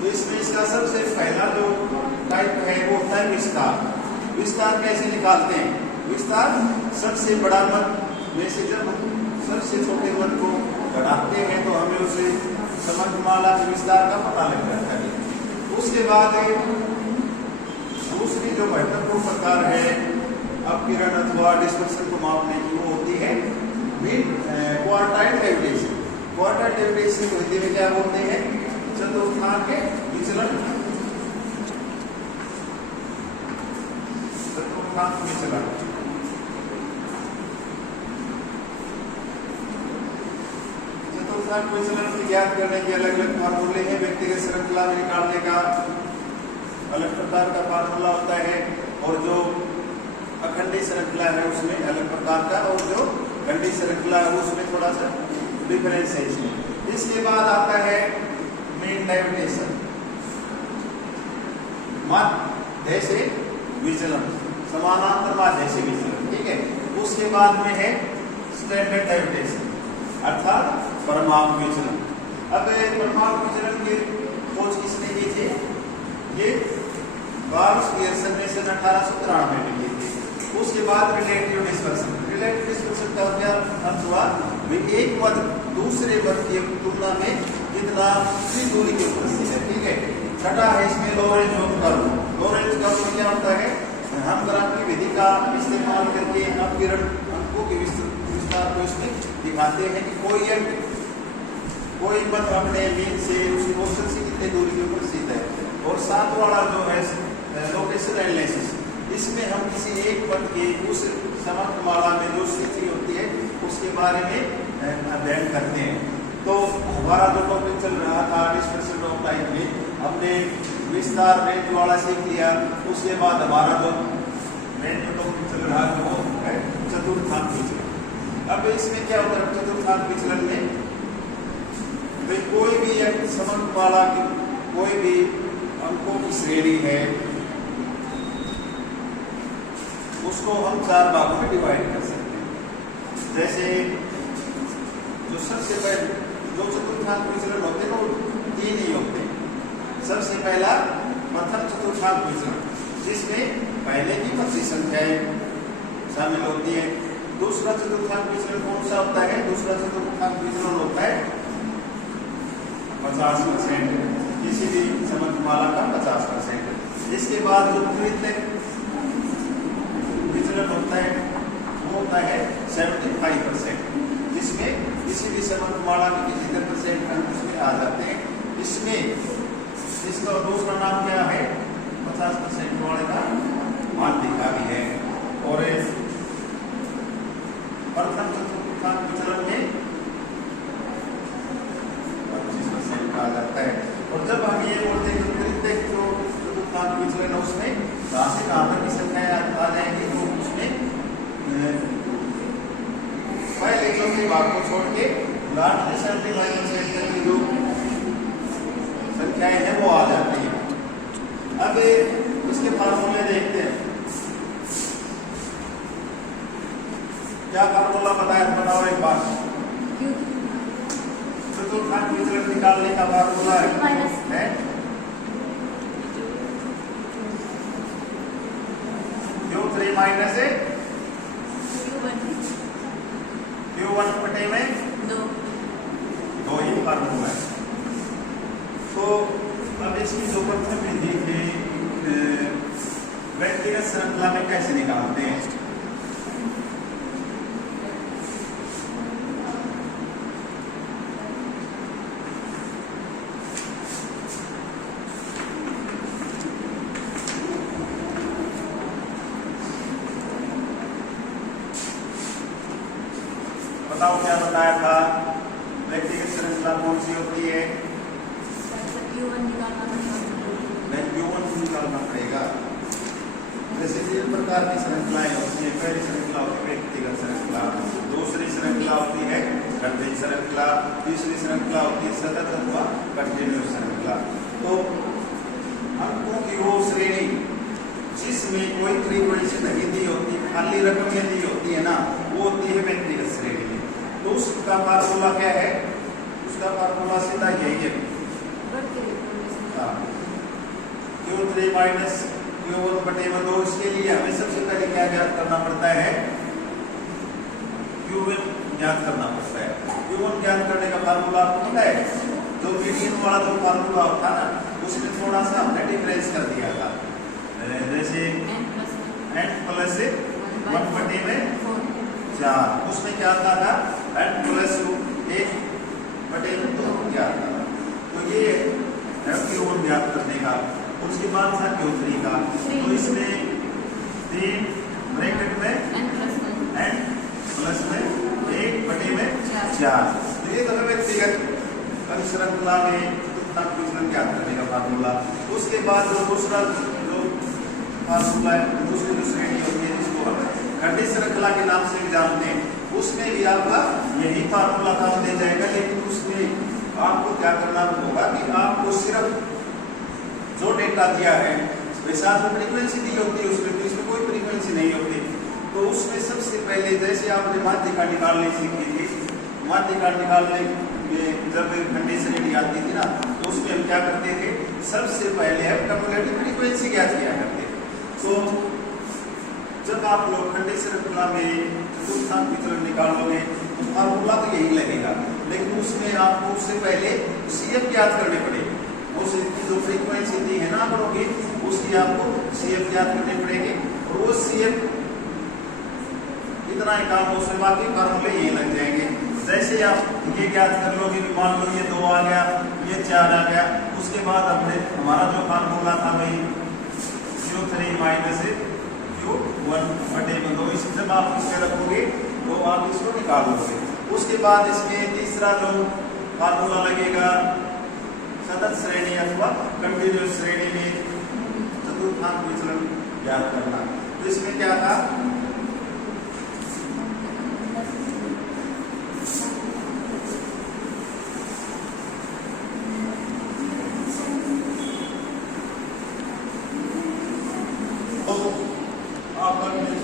तो इसमें इसका सबसे पहला जो टाइप है वो होता है विस्तार। विस्तार कैसे निकालते हैं? विस्तार सबसे बड़ा मत में से जब सबसे छोटे मत को घटाते हैं तो हमें उसे समकमाला विस्तार का पता लग जाता है। उसके बाद दूसरी जो महत्वपूर्ण प्रकार है अपकिरण अथवा डिस्पर्शन को मापने की वो होती है क्वार्टाइल डेविएशन। क्वार्टाइल डेविएशन को हिंदी में क्या बोलते हैं? चतुर्थांश के विचलन। चतुर्थांश विचलन। चतुर्थांश विचलन की ज्ञात करने के अलग अलग फार्मूले हैं। व्यक्तिगत श्रृंखला में निकालने का अलग प्रकार का फार्मूला होता है और जो अखंडी श्रृंखला है उसमें अलग प्रकार का, और जो खंडी श्रृंखला है उसमें थोड़ा सा डिफरेंस है इसमें। इसके बाद आता है मीन डेविएशन, माध्य से विचलन, समानांतर माध्य से विचलन, ठीक है। उसके बाद में है स्टैंडर्ड डेविएशन अर्थात परमाणु विचलन। अब परमाणु विचलन की खोज किसने की थी? ये कार्ल पियर्सन ने सन 1893 में की थी। उसके बाद रिलेटिव डिस्पर्शन। रिलेटिव डिस्पर्शन का क्या अर्थ हुआ? एक मत दूसरे मत की तुलना में कितना दूरी के ऊपर स्थित है, ठीक है। छठा है इसमें लोरेंज कर्व। लोरेंज कर्व में क्या होता है? हम ग्राफ की विधि का इस्तेमाल करके अपकिरण अंकों के विस्तार को इसमें दिखाते हैं कि कोई मत अपने मीन से उसकी औसत से कितने दूरी के ऊपर स्थित है। और साथ वाला जो है लोकेशन एनालिसिस, इसमें हम किसी एक पद के उस समकमाला में जो स्थिति होती है उसके बारे में अध्ययन करते हैं। तो हमारा जो टॉपिक चल रहा था डिस्पर्शन ऑफ टाइम में, हमने विस्तार रेंज वाला सीख लिया। उसके बाद हमारा जो मेन जो टॉपिक चल रहा है वो है चतुर्थांश विचलन। अब इसमें क्या होता है चतुर्थांश विचलन में? कोई भी एक समकमाला की कोई भी अंकों की श्रेणी है उसको हम 4 भागों में डिवाइड कर सकते हैं। जैसे जो सबसे पहले जो चतुर्थांश विचलन होते हैं वो 3 ही होते हैं। सबसे पहला प्रथम चतुर्थांश विचलन जिसमें पहले की 25 संख्याएं शामिल होती है। दूसरा चतुर्थांश विचलन कौन सा होता है? दूसरा चतुर्थांश विचलन होता है 50%, किसी भी समकमाला का 50%। इसके बाद जो तृतीयक विचलन होता है वो होता है 75%, जिसमें किसी भी समकमाला के किसी 10% अंक उसमें आ जाते हैं। इसमें इसका दूसरा नाम क्या है? 50% वाले का माध्यिका भी है। और प्रथम चतुर्थांश विचलन में 25% आ जाता है। और जब हम ये बोलते हैं तृतीयक जो चतुर्थांश विचलन है उसमें कहाँ से कहाँ तक की संख्याएं आ जाएंगी, तो उसमें पहले चौथे भाग को छोड़ के लास्ट से 75% तक की जो संख्याएं हैं वो आ जाती हैं। अब इसके फार्मूले देखते हैं। क्या फार्मूला बताओ एक बार। चतुर्थांश विचलन निकालने का फार्मूला है Q3 माइनस Q1 बटे में 2 ही फार्मूला है। तो अब इसकी जो प्रथम विधि है व्यक्तिगत श्रृंखला में कैसे निकालते हैं? बताओ क्या बताया था? व्यक्तिगत श्रृंखला कौन सी होती है? Q1 निकालना पड़ेगा। जैसे 3 प्रकार की श्रृंखलाएं होती है। पहली श्रृंखला होती है व्यक्तिगत श्रृंखला, दूसरी श्रृंखला होती है खंडित श्रृंखला, तीसरी श्रृंखला होती है सतत अथवा कंटिन्यूअस श्रृंखला। तो अंकों की वो श्रेणी जिसमें कोई फ्रीक्वेंसी नहीं दी होती, खाली रकमें दी होती है ना, वो होती है व्यक्तिगत श्रेणी। तो उसका फार्मूला क्या है? उसका फार्मूला सीधा यही है। था Q3 माइनस Q1 बटे में 2। इसके लिए हमें सबसे पहले क्या ज्ञात करना पड़ता है, Q1 ज्ञात करना पड़ता है। Q1 ज्ञात करने का फार्मूला आपको पता है, जो मीडियन वाला जो फार्मूला था ना, उसमें थोड़ा सा हमने डिफरेंस कर दिया था। जैसे n प्लस 1 बटे में 4, उसमें क्या आता था n प्लस 1 बटे में 2 क्या आता था। तो ये है Q1 ज्ञात करने का। उसके बाद था Q3 का, तो इसमें 3 ब्रैकेट में n प्लस में 1 बटे में 4। तो ये तो है व्यक्तिगत श्रृंखला में विचलन ज्ञात करने का फार्मूला। उसके बाद जो दूसरा जो फार्मूला है, दूसरी जो श्रेणी होती है जिसको हम खंडित श्रृंखला के नाम से भी जानते हैं, उसमें भी आपका यही फार्मूला काम दे जाएगा। लेकिन उसमें आपको क्या करना होगा कि आपको सिर्फ जो डेटा दिया है वैसा तो फ्रीक्वेंसी दी होती है उसमें, तो इसमें कोई फ्रीक्वेंसी नहीं होती। तो उसमें सबसे पहले जैसे आपने माध्यिका निकालने सीखी थी, माध्यिका निकालने में जब खंडित श्रेणी आती थी ना, तो उसमें हम क्या करते थे, सबसे पहले हम कम्युलेटिव फ्रीक्वेंसी ज्ञात किया करते थे। तो जब आप लोग खंडित श्रृंखला में चतुर्थांश विचलन निकालोगे तो फार्मूला तो यही लगेगा, लेकिन उसमें आपको उससे पहले CF ज्ञात करने पड़ेगी। उस जो फ्रीक्वेंसी दी है ना आंकड़ों की, उसकी आपको CF ज्ञात करने पड़ेगी, और वो CF इतना ही काम हो, उसमें बाकी फार्मूले यही लग जाएंगे। जैसे आप ये ज्ञात कर लोगे कि मान लो ये 2 आ गया, ये 4 आ गया, उसके बाद हमने हमारा जो फार्मूला था भाई Q3 माइनस Q1 बटे में 2, इसे जब आप इसमें रखोगे तो आप इसको निकाल लोगे। उसके बाद इसमें तीसरा जो फार्मूला लगेगा सतत श्रेणी अथवा कंटिन्यूअस श्रेणी में चतुर्थांश विचलन ज्ञात करना। तो इसमें क्या था,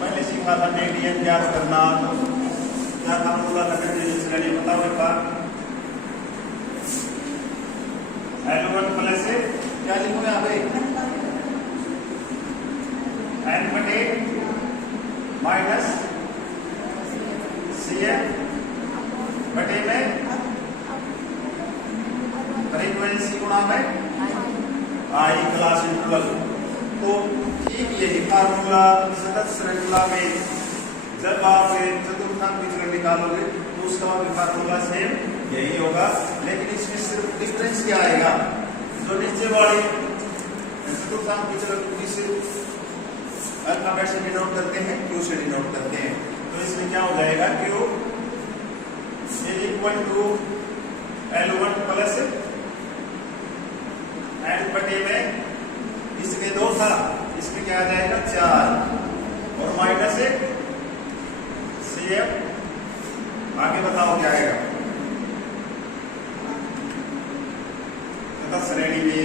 पहले सीखा था मेडियन ज्ञात करना। क्या फार्मूला था कंटिन्यूअस श्रेणी, बताओ एक बार। L1 प्लस क्या लिखो यहाँ पे, n बटे माइनस CF बटे में फ्रीक्वेंसी गुणा में I क्लास इंटरवल। तो ठीक यही फार्मूला सतत श्रृंखला में जब आप चतुर्थांश विचलन निकालोगे तो उसका फार्मूला सेम यही होगा, लेकिन इसमें सिर्फ डिफरेंस क्या आएगा, जो नीचे वाली चतुर्थांश विचलन को सिर्फ अल्फाबेट से डिनोट करते हैं, Q से डिनोट करते हैं। तो इसमें क्या हो जाएगा, Q equal to L1 plus n बटे में, इसमें 2 था, इसमें क्या आ जाएगा 4, और माइनस CF, आगे बताओ क्या आएगा। तथा श्रेणी में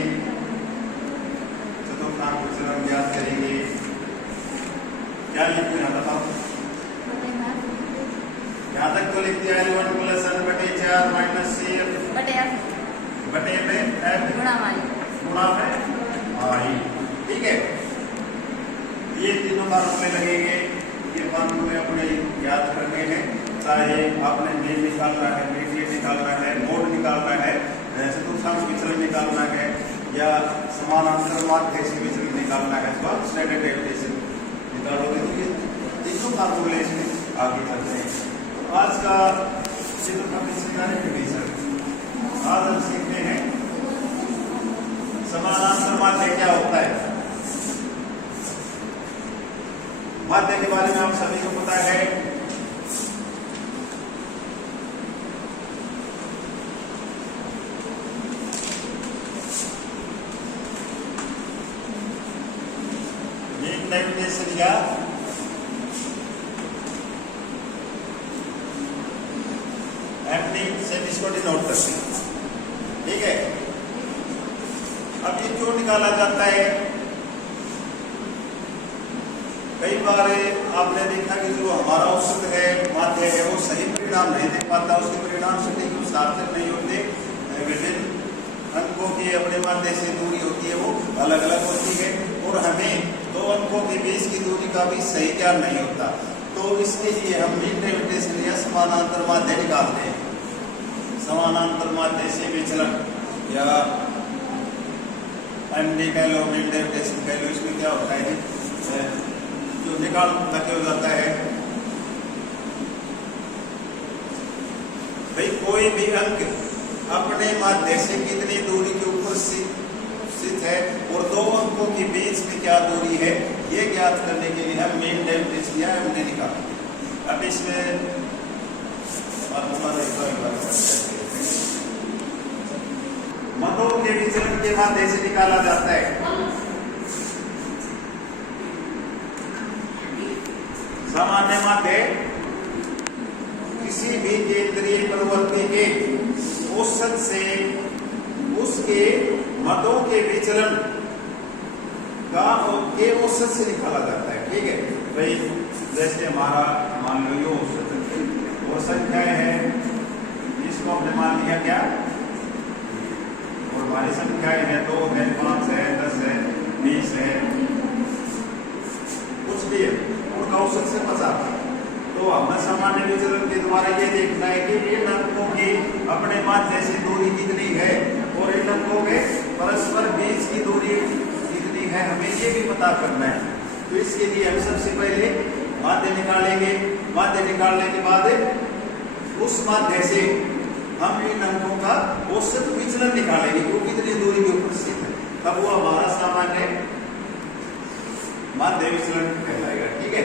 चतुर्थांश विचलन ज्ञात करेंगे, क्या लिखते हैं बताओ। यहाँ तक तो लिखते हैं L1 प्लस n बटे 4 माइनस CF बटे में F गुणा में I। ठीक है, ये तीनों फार्मूले लगेंगे। ये फार्मूले अपने याद करने हैं, चाहे आपने मेन निकालना है, मीडियन निकालना है, मोड निकालना है, चतुर्थांश विचलन निकालना है, या समानांतर माध्य से विचलन निकालना है, तो आप स्टैंडर्ड डेविएशन निकालोगे। तो ये तीनों फार्मूले इसमें आगे चलते हैं। तो आज का चतुर्थांश विचलन आज हम सीखते हैं समानांतर माध्य क्या होता है। माध्य के बारे में आप सभी को पता है, डेविएशन या MD से इसको डिनोट करते हैं। ठीक है, अब ये क्यों निकाला जाता है, कई बार आपने देखा कि जो हमारा औसत है, माध्य है, वो सही परिणाम नहीं दे पाता, उसके परिणाम सटीक सार्थक नहीं होते। विभिन्न अंकों की अपने मध्य से दूरी होती है वो अलग अलग होती है, और हमें दो अंकों के बीच की दूरी का भी सही ज्ञान नहीं होता। तो इसके लिए हम मीन डेविटेशन या समानांतर माध्य निकालते हैं। समानांतर माध्य से विचलन या एमडी कह लो, मीन डेविटेशन कह लो, इसमें क्या होता है जो निकालना क्या हो जाता है भाई, कोई भी अंक अपने माध्य से कितनी दूरी के ऊपर स्थित है और दो अंकों के बीच में क्या दूरी है, ये ज्ञात करने के लिए हम मीन डेविटेशन या एमडी निकालते हैं। अब इसमें मदों के विचलन के माध्य से निकाला जाता है। सामान्य माध्य किसी भी केंद्रीय प्रवृत्ति के औसत से उसके मदों के विचलन का के औसत से निकाला जाता है। ठीक है भाई, जैसे हमारा मान लो ये औसत और संख्याएं है, इसको हमने मान लिया क्या, और हमारी संख्याएं है 2 है, 5 है, 10 है, 20 है, कुछ भी है, उनका औसत से 50। तो हमें सामान्य विचलन के द्वारा ये देखना है कि इन अंकों की अपने माध्य से दूरी कितनी है और इन अंकों के परस्पर बीच की दूरी कितनी है, हमें ये भी पता करना है। तो इसके लिए हम सबसे पहले माध्य निकालेंगे। माध्य निकालने के बाद उस माध्य से हम इन अंकों का औसत विचलन निकालेंगे, वो कितनी दूरी के ऊपर स्थित है, तब वो हमारा सामान्य माध्य विचलन कहलाएगा। ठीक है,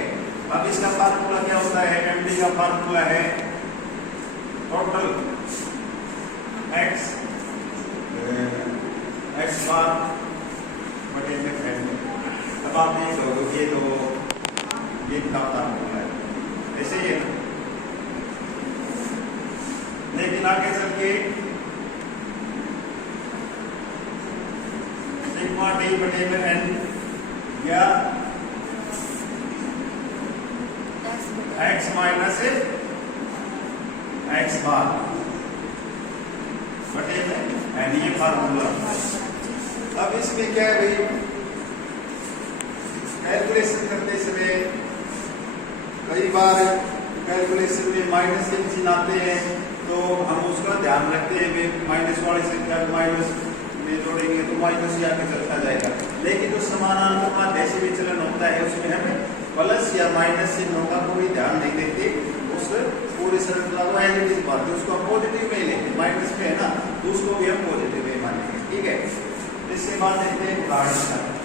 अब इसका फार्मूला क्या होता है, एमडी का फार्मूला है टोटल एक्स बार बटे में फैक्टर। अब आप देख लो ये तो ये का फार्मूला है, ऐसे ही है, लेकिन आगे चल के सिग्मा डी बटे में एन या x माइनस एक्स बार बटे में एन, ये फार्मूला। अब इसमें क्या है भाई, कैलकुलेशन करते समय कई बार कैलकुलेशन में माइनस के चिन्ह आते हैं, तो हम उसका ध्यान रखते हैं कि माइनस वाले संख्या माइनस में जोड़ेंगे तो माइनस ही आगे चलता जाएगा। लेकिन जो समानांतर माध्य से विचलन होता है उसमें हमें प्लस या माइनस चिन्हों का कोई ध्यान नहीं देते, उस पूरी श्रृंखला को एलिमिनेट करते, उसको हम पॉजिटिव में लेते, माइनस में है ना तो उसको भी हम पॉजिटिव में मानेंगे। ठीक है, इसके बाद देखते हैं उदाहरण।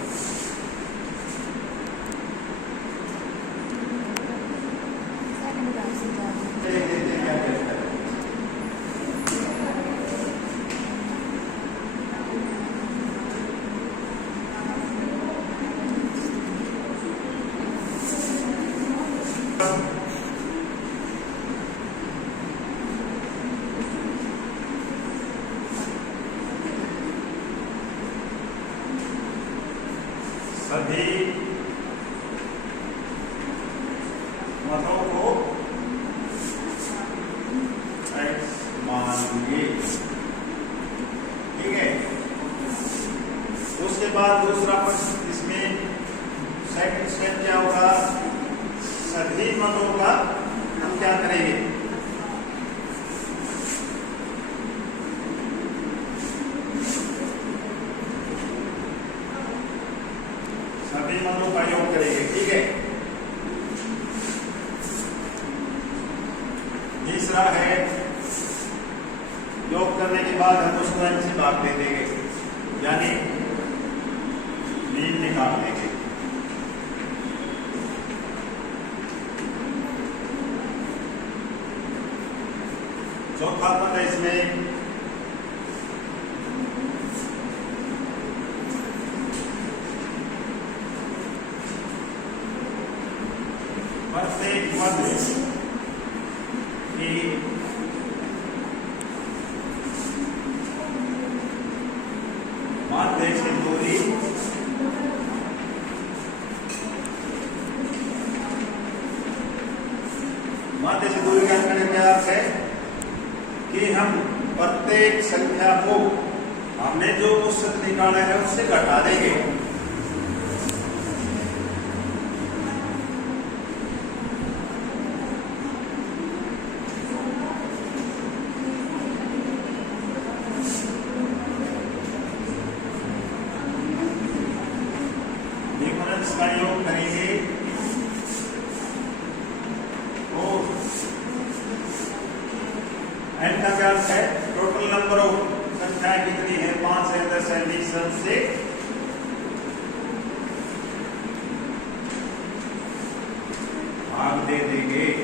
सभी मदों को x मानिए। ठीक है, उसके बाद दूसरा प्रश्न, इसमें सेकंड स्टेप क्या होगा, सभी मदों का हम क्या करेंगे, सभी मदों का योग करेंगे। ठीक है, तीसरा है योग करने के बाद हम उसको n से भाग दे देंगे, यानी मीन निकाल देंगे। चौथा पद है इसमें प्रत्येक मद की माध्य से दूरी माध्य से दूरी का करने का अर्थ है कि हम प्रत्येक संख्या को हमने जो औसत निकाला है उससे घटा देंगे। डिफरेंस का योग करेंगे और n का क्या है, टोटल नंबर ऑफ संख्याएं कितनी है, 5 है, 10 है, 20 है, से भाग दे देंगे।